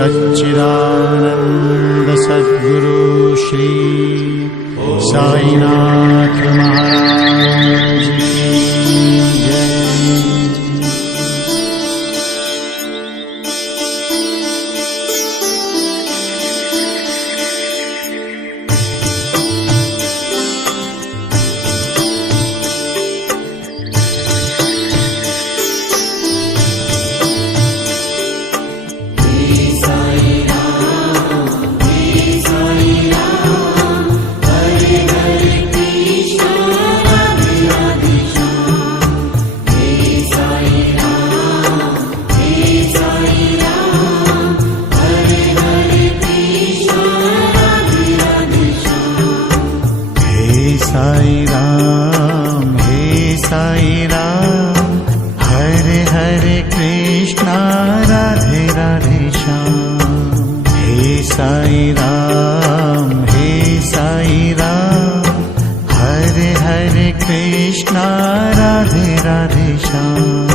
सच्चिदानंद सद्गुरु श्री साईनाथ महाराज की जय। साई राम हरे हरे कृष्णा राधे राधे श्याम। हे साई राम हरे हरे कृष्णा राधे राधे श्याम।